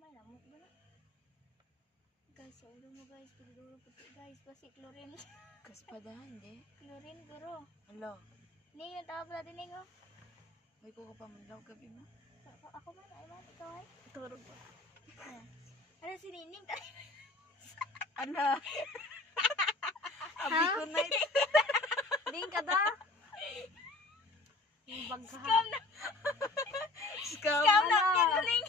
gamay lamok ba na. Guys, sa ulo mo guys, pagduro puti guys, basi chlorine. Kaspadahan, di? Chlorine guro. Hello. Ning natawag natin ning oh. May ko pa man daw gabi mo. Ako man, ay man, ikaw ay. Turog ba? Ano si Nining? Ano? Abi ko na Ding ka da? Yung bagha. Scam Scam na kinling.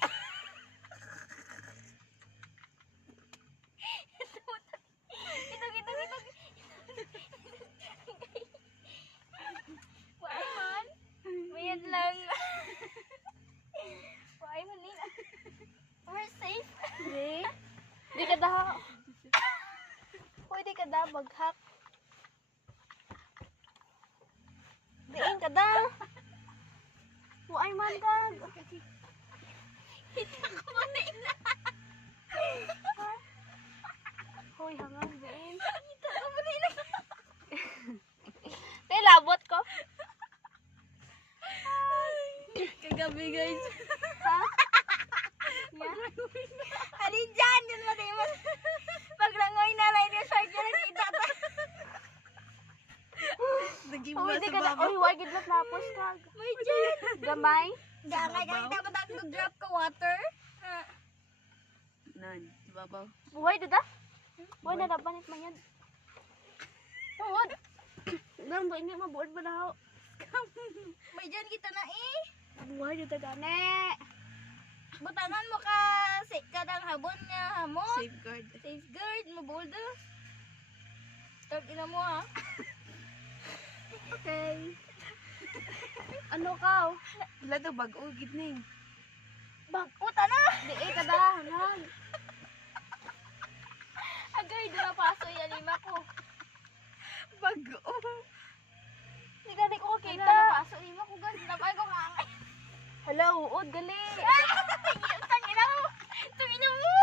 Ito. Why man? Mayad lang. Why man ning? We're safe. Di ka da. Pwede ka da baghak. Diin ka da. Why man dag? Kita ko man na. Hoy, hangang diin. Kita ko man na. Te labot ko. Kagabi guys. Ha? Yeah. Halin dyan, yun mo din mo. Paglangoy na lang yung shark yun, nakita ta. Naging Uy, ba di sa ka na, baba? uy, wag gidlat lapos ka. May dyan. Gamay. Gamay, Dapat ako drop ka water. Nan, sa babaw. Buhay, dada? Buhay na dapanit man yan. Buhod. Nang ba, hindi mabuhod ba na ako? May dyan kita na eh. Buhay, dada gane. Butanan mo ka kadang habon nga hamon. Safeguard. Safeguard, maboldo. Tag ina mo ha. Okay. Ano ka? Wala daw bag-o, gitning. Bagputa na! Di eh, kada, hanag. Agay, di na paso yan, lima ko. Bag-o. Di gani ko kakita. Ano, paso, lima ko, guys. Napay ko kangay. Hala, uod, gali. Ay, tangina mo. Tangina mo.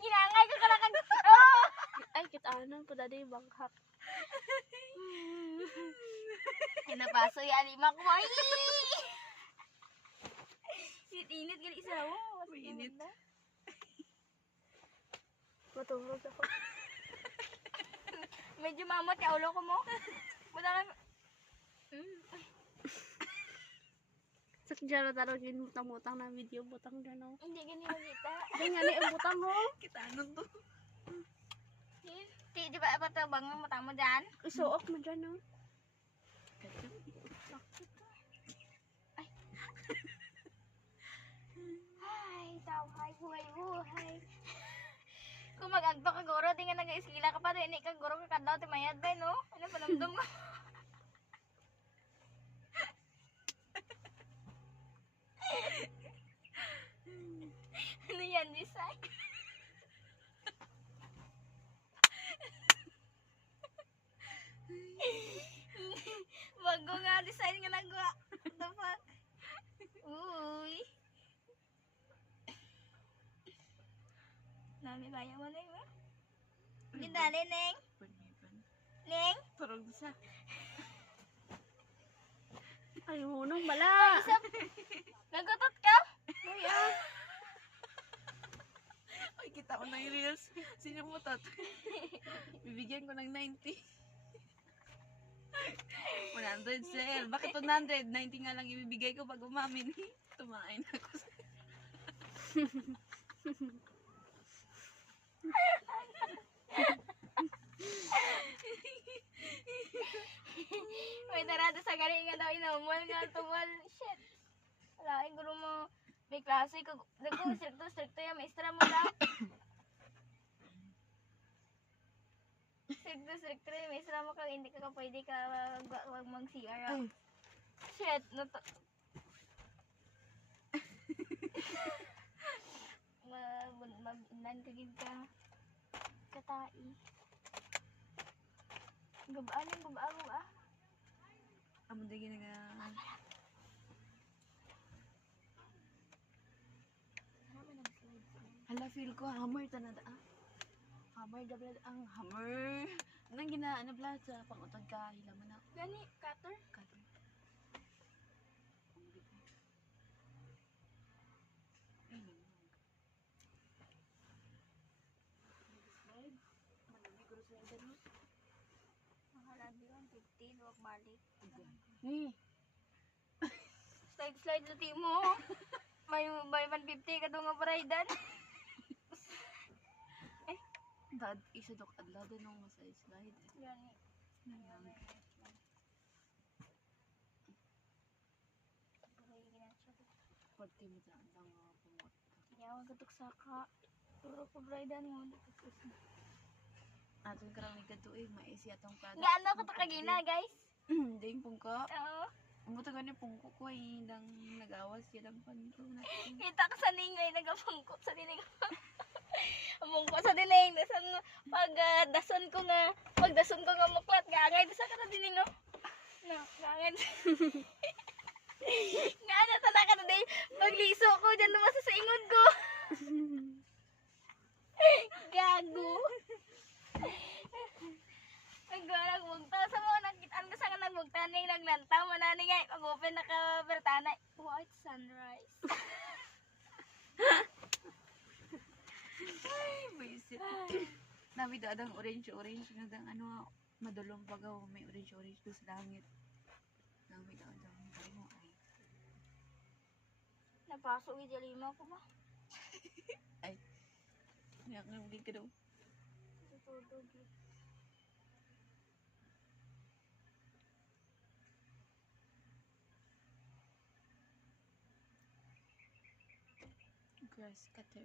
Ginangay ko ka lang. Ay, kitaanan po dati yung baghak. Kinapaso yan, lima ko. Ay! Init gali isa mo. Mainit. Matulog ako. Medyo mamot ka ulo ko mo. Wala lang. Sakjara taro gin butang-butang na video butang gano. Hindi ganyan kita. Ganyan ang butang ho. Kita ano to? Di ba apa ito bang matang mo dyan? Isuok mo dyan no. Ay. Ay, daw, hay, buhay. Kung mag-agto ka goro, di nga nag-iskila ka pa, di ka goro ka kadaw, ti mayad ba, no? Ano panamdom ko? Ano yan, design? Bago nga design nga nagawa. What the fuck? Uy. Nami kaya mo na yun? Gindali, Neng? Neng? Turog sa. Ay hunong bala. Isap. Nagutot ka? Ay, kita ko na yung reels. Sino mo tot? Bibigyan ko ng 90. 100 sir. Bakit 100? 90 nga lang ibibigay ko pag umamin. Tumain ako. May tarado sa gali nga daw inumol nga tuwal. Shit. Wala, guro mo. May klase ko. Stricto yung maestra mo daw. Stricto yung maestra mo kung hindi ka pwede ka wag mag-CR. Shit. Mabinan ka gid ka. Katai. Gabaan ah. Amo dagi nga. Hala, feel ko hammer tanada ah. Hammer gablad ang hammer. Nang ginaano blad sa pangutod ka hilaman ako. Gani, cutter? Kato. Huwag balik. Ni. Slide na mo. May 150 ka doon nga paraydan. Dad, isa dok adlaw din nung slide. Yan. Pati mo lang pumot. Yawa gatok saka. Puro pa paraydan mo. Atong karami kadto maisi atong kada. Nga ano ko to kagina guys? Ding pungko. Oo. Umuto gani pungko ko ay dang nagawas silang panto na. Kita ko sa ningay nagapangkot sa dining. Amungko sa dining. Dasan pag dason ko nga muklat. Gangay sa ka na dining no. No, gangay. Nga na talaga na day. Pagliso ko dyan lumasa sa ingon ko. Gago. Naggarag mugta sa mga nakitaan ka sa nagmugtaning naglantaw manani nga mag-open na ka bertana. White sunrise. Ay, buisit. Dami da adang orange nga dang ano madulong pagaw may orange do sa langit. Dami da adang mo ay. Napasok yung lima ko ba? Ay. Ngagin ka daw. Tutudog eh. Grass cutter.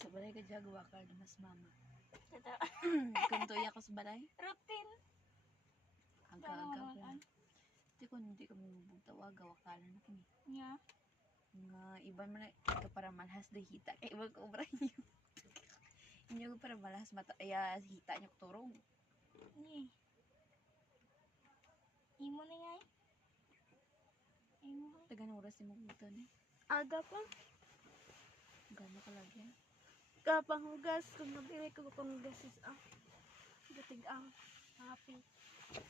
Sa balay ka dyan, wakal na mas mama. Totoo. Kung tuya ko sa balay, Routine. aga-aga ko. Hindi ko mabugtawag, wakalan na kami. Yeah. Nga iba man na ka para malhas de hita kay ibang obra niyo. Inyo ko para malhas mata ya hita niyo turong. Ni. Imo na yan. Imo. Taga na oras mo buta ni. Aga pa. Gano ka lagi. Kapanghugas. Kung nabili ko panghugas is gatig ang happy.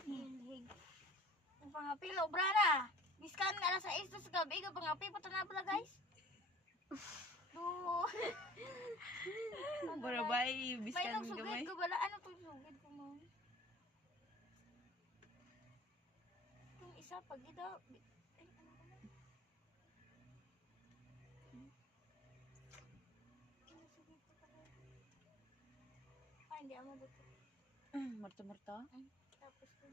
Hilhig. Ang pangapi, obra na. Biskan nga sa istos sa gabi, ka pangapi, pato na pala guys. Do. Para bay May biskan nagsugid gamay. ko bala. Ano itong sugid ko mo? Itong isa, pag ito. Ay, ano ba na? Ano sugid ko pala? Ay, hindi ako dito. Marta. Tapos ko.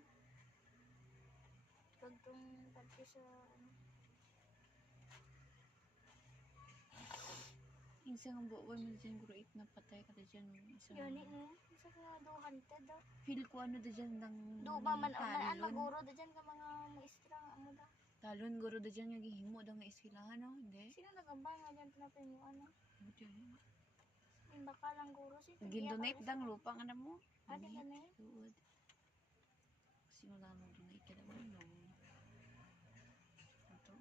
Pag itong tagpi sa ano. Insa nga buwan mo dyan gruit na patay ka dyan. Isang Yun no? Isa nga do hunted daw. feel ko ano dyan ng Do man talon. maguro da dyan ka mga maestra nga amo da. Talon guro da dyan yung gihimo da nga iskilahan no? Hindi. Sino nagambang nga dyan pinapay mo ano? Dyan. Yung bakalang guro si. Gindonate dang lupa nga na mo. Adi ka na eh. Tuod. Kasi wala mo donate ka naman no. Ito.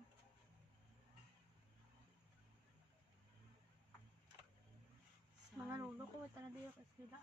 Mga lolo ko, talaga yung kasila.